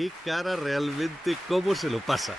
qué cara realmente, cómo se lo pasa.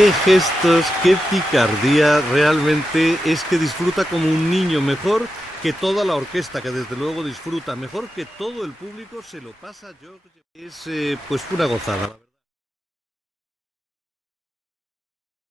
Qué gestos, qué picardía, realmente es que disfruta como un niño, mejor que toda la orquesta, que desde luego disfruta, mejor que todo el público, se lo pasa yo. Es pues una gozada, la verdad.